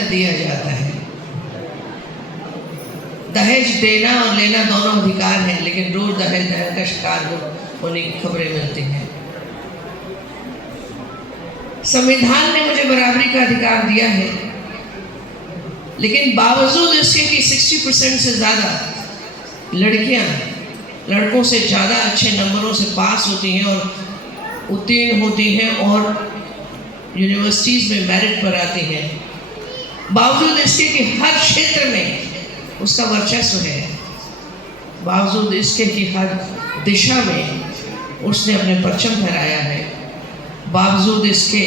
दिया जाता है। दहेज देना और लेना दोनों अधिकार हैं, लेकिन रोज दहेज देने का शिकार होने की खबरें मिलती हैं। संविधान ने मुझे बराबरी का अधिकार दिया है, लेकिन बावजूद इसके कि 60% से ज़्यादा लड़कियां लड़कों से ज़्यादा अच्छे नंबरों से पास होती हैं और उत्तीर्ण होती हैं और यूनिवर्सिटीज़ में मेरिट पर आती हैं, बावजूद इसके कि हर क्षेत्र में उसका वर्चस्व है, बावजूद इसके कि हर दिशा में उसने अपने परचम फहराया है, बावजूद इसके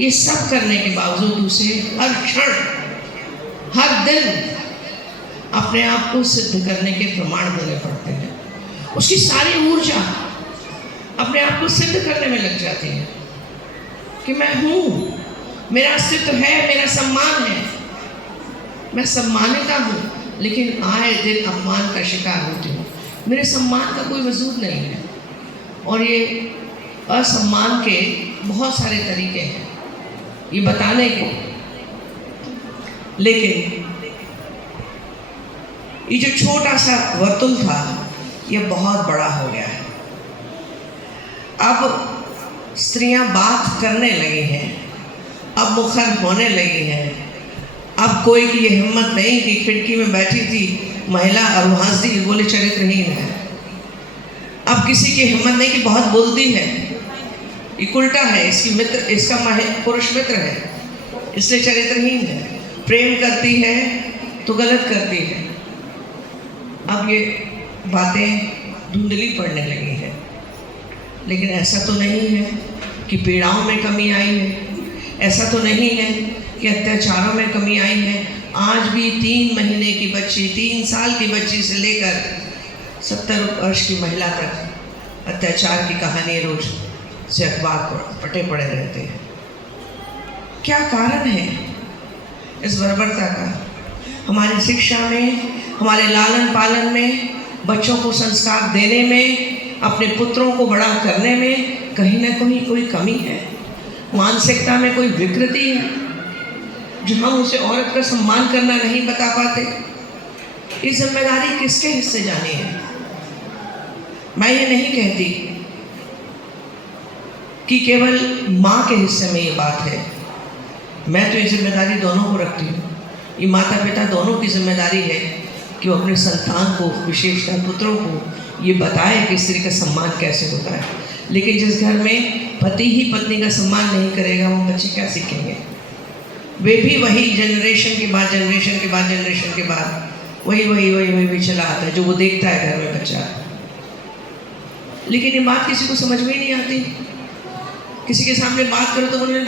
ये सब करने के बावजूद उसे हर क्षण हर दिन अपने आप को सिद्ध करने के प्रमाण देने पड़ते हैं। उसकी सारी ऊर्जा अपने आप को सिद्ध करने में लग जाती है कि मैं हूँ, मेरा अस्तित्व है, मेरा सम्मान है, मैं सम्मानिता हूँ, लेकिन आए दिन अपमान का शिकार होती हूँ। मेरे सम्मान का कोई वजूद नहीं है और ये असम्मान के बहुत सारे तरीके हैं ये बताने के, लेकिन ये जो छोटा सा वर्तुल था ये बहुत बड़ा हो गया है। अब स्त्रियां बात करने लगी हैं, अब मुखर होने लगी हैं। अब कोई की ये हिम्मत नहीं कि खिड़की में बैठी थी महिला और वहाँ से बोले चरित्रहीन है। अब किसी की हिम्मत नहीं कि बहुत बोलती है, ये उल्टा है, इसकी मित्र, इसका पुरुष मित्र है इसलिए चरित्रहीन है, प्रेम करती है तो गलत करती है। अब ये बातें धुंधली पड़ने लगी है, लेकिन ऐसा तो नहीं है कि पीड़ाओं में कमी आई है, ऐसा तो नहीं है कि अत्याचारों में कमी आई है। आज भी 3 महीने की बच्ची, 3 साल की बच्ची से लेकर 70 वर्ष की महिला तक अत्याचार की कहानी रोज से अखबार पर पटे पड़े रहते हैं। क्या कारण है इस बर्बरता का? हमारी शिक्षा में, हमारे लालन पालन में, बच्चों को संस्कार देने में, अपने पुत्रों को बड़ा करने में कहीं ना कहीं कोई कमी है, मानसिकता में कोई विकृति है, जो हम उसे औरत का सम्मान करना नहीं बता पाते। ये जिम्मेदारी किसके हिस्से जानी है? मैं ये नहीं कहती कि केवल माँ के हिस्से में ये बात है, मैं तो ये जिम्मेदारी दोनों को रखती हूँ। ये माता पिता दोनों की जिम्मेदारी है कि वो अपने संतान को, विशेषकर पुत्रों को, ये बताए कि स्त्री का सम्मान कैसे होता है। लेकिन जिस घर में पति ही पत्नी का सम्मान नहीं करेगा, वो बच्चे क्या सीखेंगे? वे भी वही जनरेशन के बाद जनरेशन के बाद जनरेशन के बाद वही चला आता है जो वो देखता है घर में बच्चा। लेकिन ये बात किसी को समझ में ही नहीं आती। किसी के सामने बात करो तो उन्होंने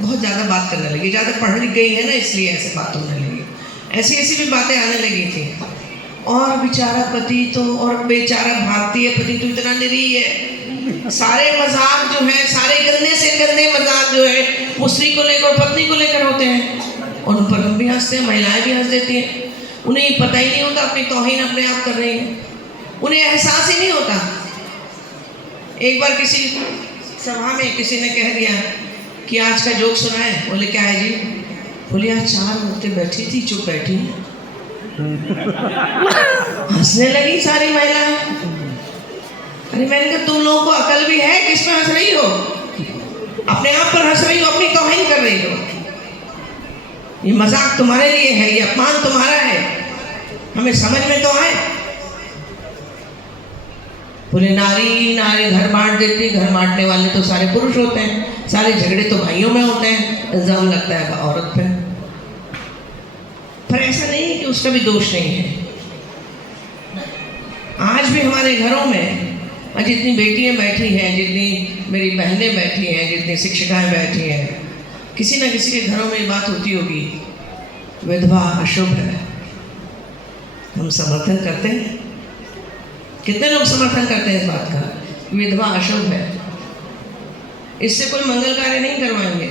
बहुत ज़्यादा बात करने लगी, ज़्यादा पढ़ लिख गई है ना, इसलिए ऐसे बात होने लगी। ऐसी भी बातें आने लगी थी। और बेचारा पति तो, और बेचारा भारतीय पति तो इतना निरीह है, सारे मजाक जो है, सारे गंदे से गंदे मजाक जो है वो स्त्री को लेकर, पत्नी को लेकर होते हैं और उन पर हम भी हंसते हैं, महिलाएं भी हंस देती हैं। उन्हें पता ही नहीं होता अपनी तौहीन अपने आप कर रही है, उन्हें एहसास ही नहीं होता। एक बार किसी सभा में किसी ने कह दिया कि आज का जोक सुनाए। बोले क्या है जी? बोले आज 4 औरतें बैठी थी, चुप बैठी हंसने लगी सारी महिलाएं। अरे मैंने कहा तुम लोगों को अकल भी है? किस पे हंस रही हो? अपने आप पर हंस रही हो, अपनी तौहीन कर रही हो। ये मजाक तुम्हारे लिए है, ये अपमान तुम्हारा है, हमें समझ में तो आए। बोले नारी नारी घर बांट देती, घर बांटने वाले तो सारे पुरुष होते हैं, सारे झगड़े तो भाइयों में होते हैं, इल्जाम लगता है औरत पे। पर ऐसा नहीं है कि उसका भी दोष नहीं है। आज भी हमारे घरों में जितनी बेटियां बैठी हैं, जितनी मेरी बहनें बैठी हैं, जितनी शिक्षिकाएं बैठी हैं, किसी न किसी के घरों में बात होती होगी, विधवा अशुभ है। हम समर्थन करते हैं? कितने लोग समर्थन करते हैं इस बात का? विधवा अशुभ है, इससे कोई मंगल कार्य नहीं करवाएंगे।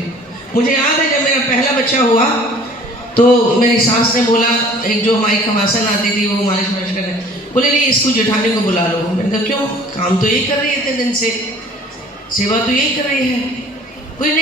मुझे याद है जब मेरा पहला बच्चा हुआ तो मेरी सास ने बोला, एक जो हमारी खमासन आती थी वो मालिश मालिश करने, बोले नहीं इसको जेठानी को बुला लो। मैंने कहा क्यों? काम तो यही कर रही है इतने दिन से, सेवा तो यही कर रही है। कोई नहीं